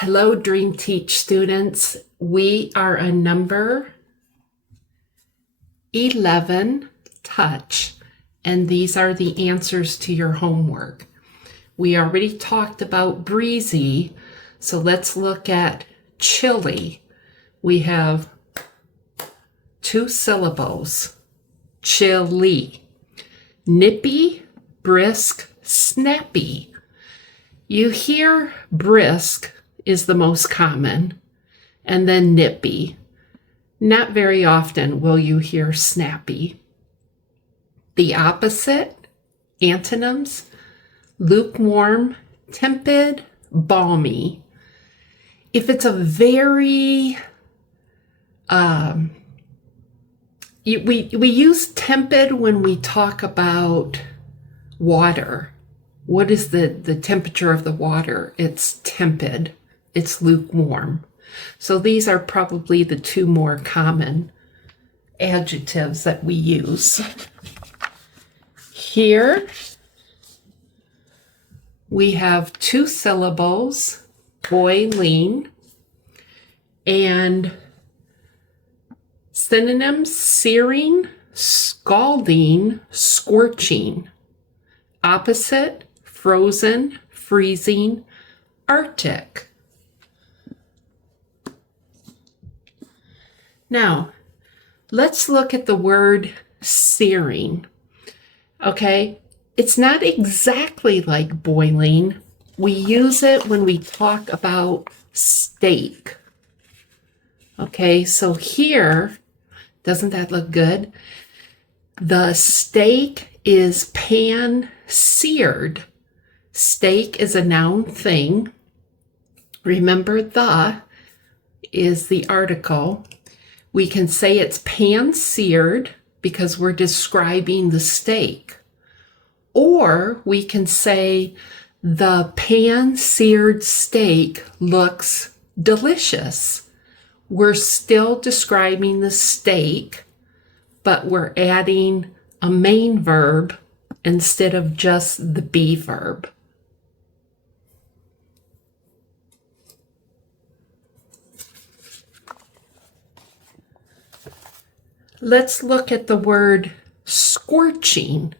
Hello, Dream Teach students. We are a number 11 touch, and these are the answers to your homework. We already talked about breezy, so let's look at chilly. We have 2 syllables, chilly. Nippy, brisk, snappy. You hear brisk is the most common, and then nippy. Not very often will you hear snappy. The opposite, antonyms, lukewarm, tepid, balmy. If it's a very, we use tepid when we talk about water. What is the temperature of the water? It's tepid. It's lukewarm. So these are probably the 2 more common adjectives that we use. Here we have 2 syllables, boiling, and synonyms, searing, scalding, scorching. Opposite, frozen, freezing, Arctic. Now, let's look at the word searing. Okay, it's not exactly like boiling. We use it when we talk about steak. Okay, so here, doesn't that look good? The steak is pan-seared. Steak is a noun thing. Remember, the is the article. We can say it's pan-seared because we're describing the steak. Or we can say the pan-seared steak looks delicious. We're still describing the steak, but we're adding a main verb instead of just the be verb. Let's look at the word scorching.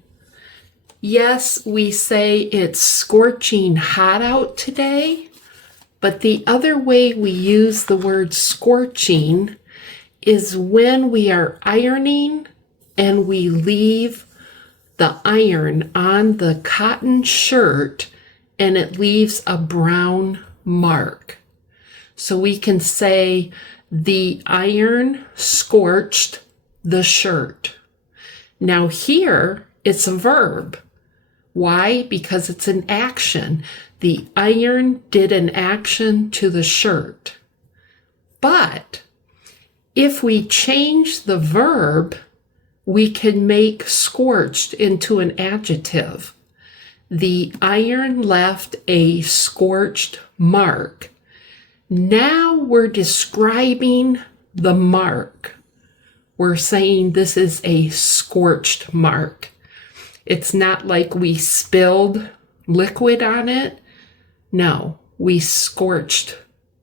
Yes, we say it's scorching hot out today, but the other way we use the word scorching is when we are ironing and we leave the iron on the cotton shirt and it leaves a brown mark. So we can say the iron scorched the shirt. Now here it's a verb. Why? Because it's an action. The iron did an action to the shirt. But if we change the verb, we can make scorched into an adjective. The iron left a scorched mark. Now we're describing the mark. We're saying this is a scorched mark. It's not like we spilled liquid on it. No, we scorched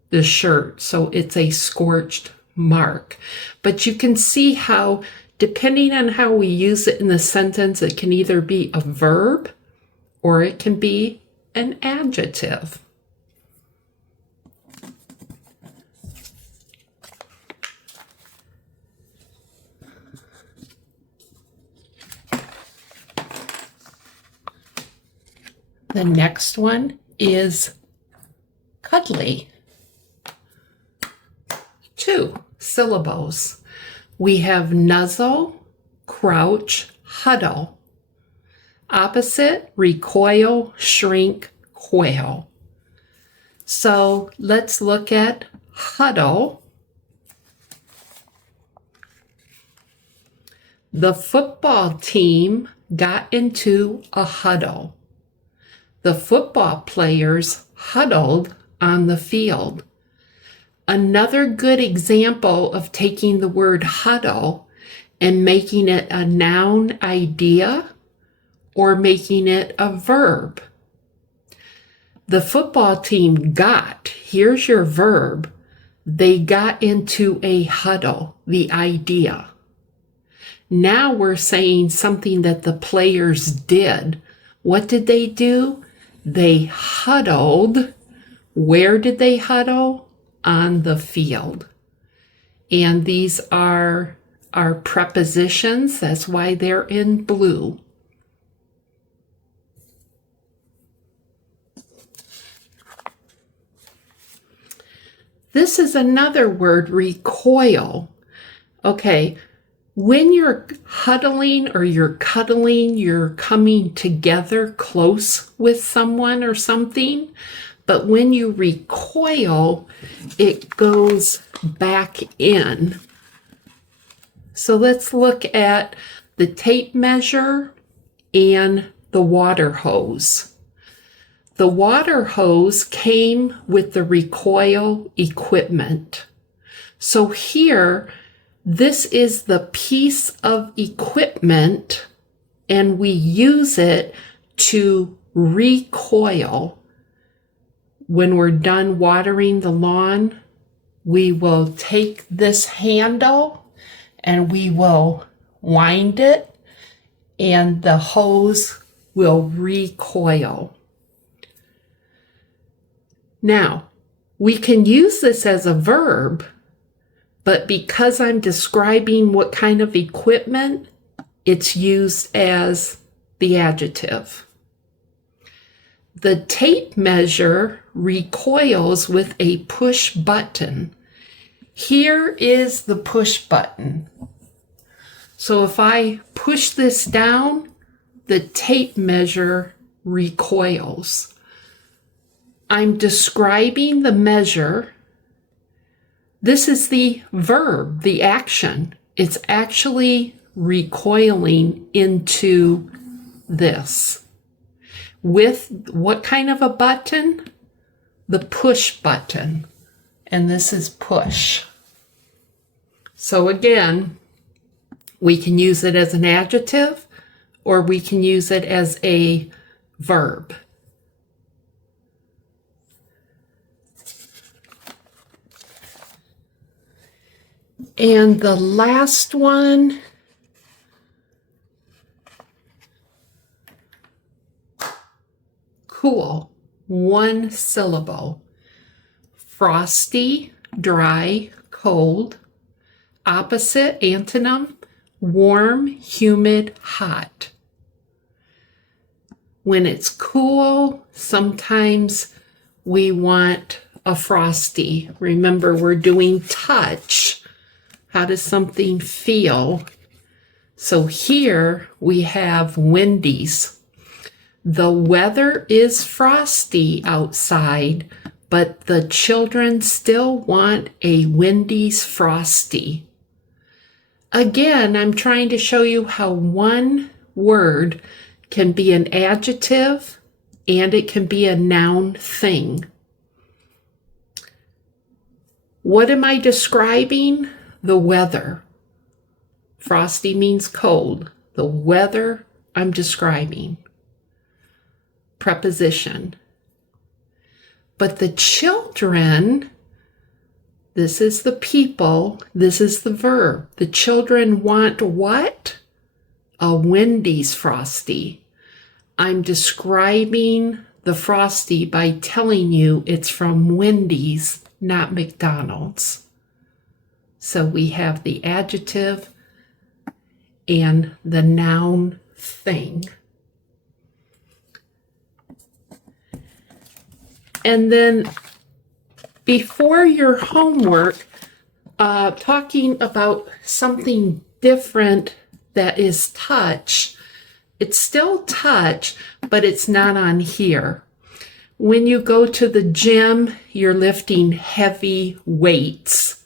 the shirt, so it's a scorched mark. But you can see how, depending on how we use it in the sentence, it can either be a verb or it can be an adjective. The next one is cuddly. 2 syllables. We have nuzzle, crouch, huddle. Opposite, recoil, shrink, quail. So let's look at huddle. The football team got into a huddle. The football players huddled on the field. Another good example of taking the word huddle and making it a noun idea or making it a verb. The football team got, here's your verb, they got into a huddle, the idea. Now we're saying something that the players did. What did they do? They huddled. Where did they huddle? On the field. And these are our prepositions. That's why they're in blue. This is another word, recoil. Okay, when you're huddling or you're cuddling, you're coming together close with someone or something. But when you recoil, it goes back in. So let's look at the tape measure and the water hose. The water hose came with the recoil equipment. So here, this is the piece of equipment, and we use it to recoil. When we're done watering the lawn, we will take this handle and we will wind it, and the hose will recoil. Now, we can use this as a verb, but because I'm describing what kind of equipment, it's used as the adjective. The tape measure recoils with a push button. Here is the push button. So if I push this down, the tape measure recoils. I'm describing the measure. This is the verb, the action. It's actually recoiling into this. With what kind of a button? The push button. And this is push. So again, we can use it as an adjective or we can use it as a verb. And the last one, cool, one syllable. Frosty, dry, cold. Opposite, antonym, warm, humid, hot. When it's cool, sometimes we want a frosty. Remember, we're doing touch. How does something feel? So here we have Wendy's. The weather is frosty outside, but the children still want a Wendy's Frosty. Again, I'm trying to show you how one word can be an adjective and it can be a noun thing. What am I describing? The weather. Frosty means cold. The weather I'm describing. Preposition. But the children, this is the people, this is the verb. The children want what? A Wendy's Frosty. I'm describing the Frosty by telling you it's from Wendy's, not McDonald's. So we have the adjective and the noun thing. And then before your homework, talking about something different that is touch. It's still touch, but it's not on here. When you go to the gym, you're lifting heavy weights.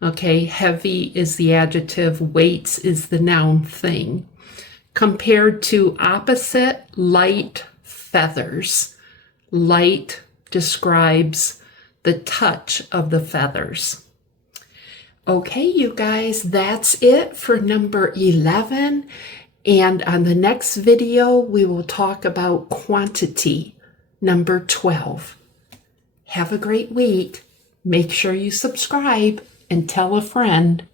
Okay, heavy is the adjective, weights is the noun thing. Compared to opposite, light, feathers. Light describes the touch of the feathers. Okay, you guys, that's it for number 11. And on the next video, we will talk about quantity. number 12. Have a great week. Make sure you subscribe and tell a friend.